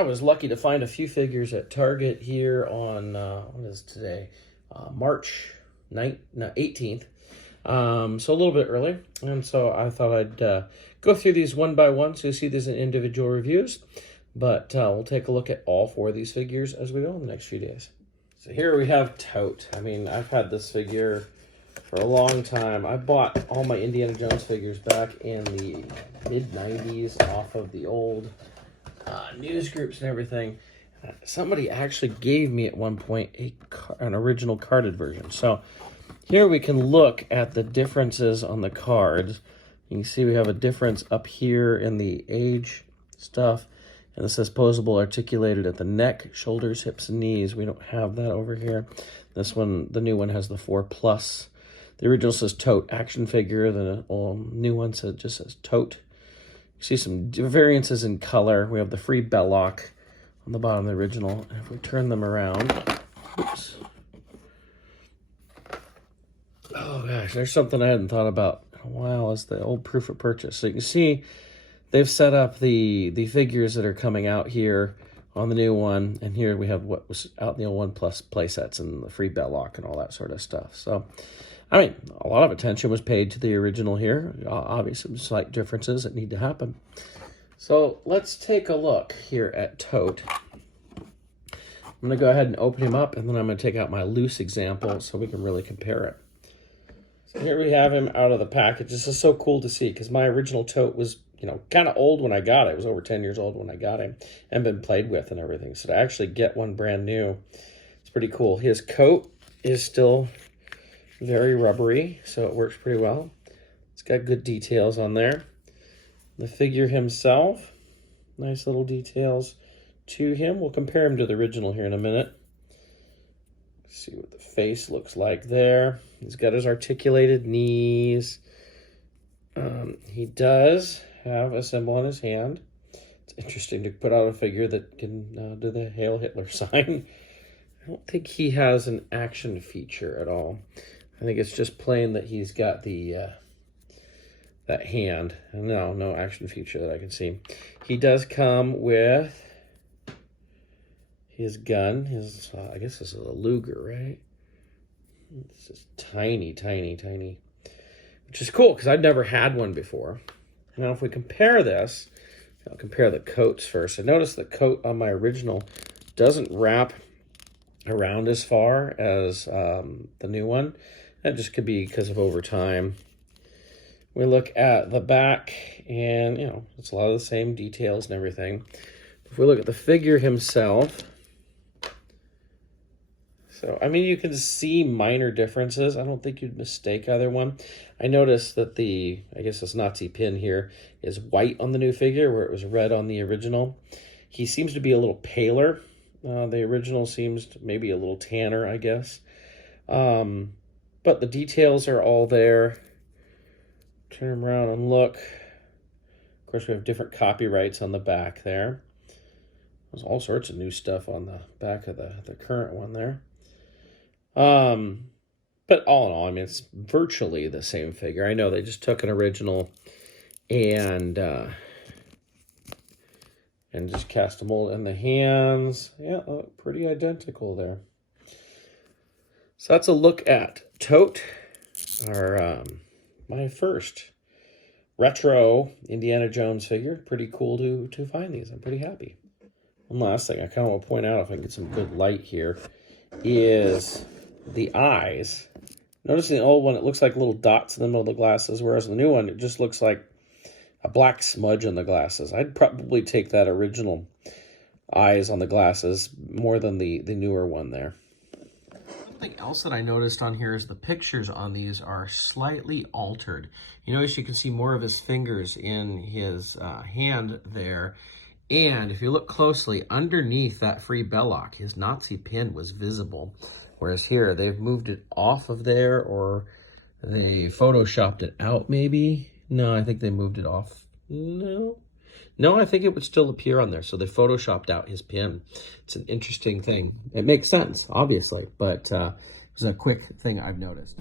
I was lucky to find a few figures at Target here on, what is today? March 18th. So a little bit early. And so I thought I'd go through these one by one so you see these in individual reviews. But we'll take a look at all four of these figures as we go in the next few days. So here we have Toht. I mean, I've had this figure for a long time. I bought all my Indiana Jones figures back in the mid-90s off of the old news groups and everything. Somebody actually gave me at one point an original carded version. So here we can look at the differences on the cards. You can see we have a difference up here in the age stuff. And this says posable articulated at the neck, shoulders, hips, and knees. We don't have that over here. This one, the new one, has the 4+. The original says Toht action figure. The new one just says Toht. You see some variances in color. We have the free belloc on the bottom of the original. And if we turn them around, oops. Oh gosh, there's something I hadn't thought about in a while, is the old proof of purchase. So you can see they've set up the figures that are coming out here on the new one, and here we have what was out in the old 1+ playsets and the free belloc and all that sort of stuff. So, I mean, a lot of attention was paid to the original here. Obviously, slight differences that need to happen. So let's take a look here at Toht. I'm going to go ahead and open him up, and then I'm going to take out my loose example so we can really compare it. So here we have him out of the package. This is so cool to see because my original Toht was, you know, kind of old when I got it. It was over 10 years old when I got him and been played with and everything. So to actually get one brand new, it's pretty cool. His coat is still very rubbery, so it works pretty well. It's got good details on there. The figure himself, nice little details to him. We'll compare him to the original here in a minute. See what the face looks like there. He's got his articulated knees. He does have a symbol on his hand. It's interesting to put out a figure that can do the Hail Hitler sign. I don't think he has an action feature at all. I think it's just plain that he's got the that hand. No action feature that I can see. He does come with his gun, I guess this is a Luger, right? It's just tiny, which is cool because I've never had one before. Now, if we compare this, I'll compare the coats first. I noticed the coat on my original doesn't wrap around as far as the new one. That just could be because of over time. We look at the back, and you know, it's a lot of the same details and everything. If we look at the figure himself, so, I mean, you can see minor differences. I don't think you'd mistake either one. I noticed that I guess this Nazi pin here is white on the new figure, where it was red on the original. He seems to be a little paler. The original seems maybe a little tanner, I guess. But the details are all there. Turn him around and look. Of course, we have different copyrights on the back there. There's all sorts of new stuff on the back of the current one there. But all in all, I mean, it's virtually the same figure. I know they just took an original and just cast a mold in the hands. Yeah, look pretty identical there. So that's a look at Toht, my first retro Indiana Jones figure. Pretty cool to find these. I'm pretty happy. One last thing I kind of want to point out, if I can get some good light here, is the eyes. Notice in the old one, it looks like little dots in the middle of the glasses, whereas the new one, it just looks like a black smudge on the glasses. I'd probably take that original eyes on the glasses more than the newer one there. Something else that I noticed on here is the pictures on these are slightly altered. You notice you can see more of his fingers in his hand there. And if you look closely, underneath that free belloc, his Nazi pin was visible. Whereas here, they've moved it off of there, or they photoshopped it out maybe. No, I think they moved it off. No, I think it would still appear on there. So they photoshopped out his pin. It's an interesting thing. It makes sense, obviously, but it was a quick thing I've noticed.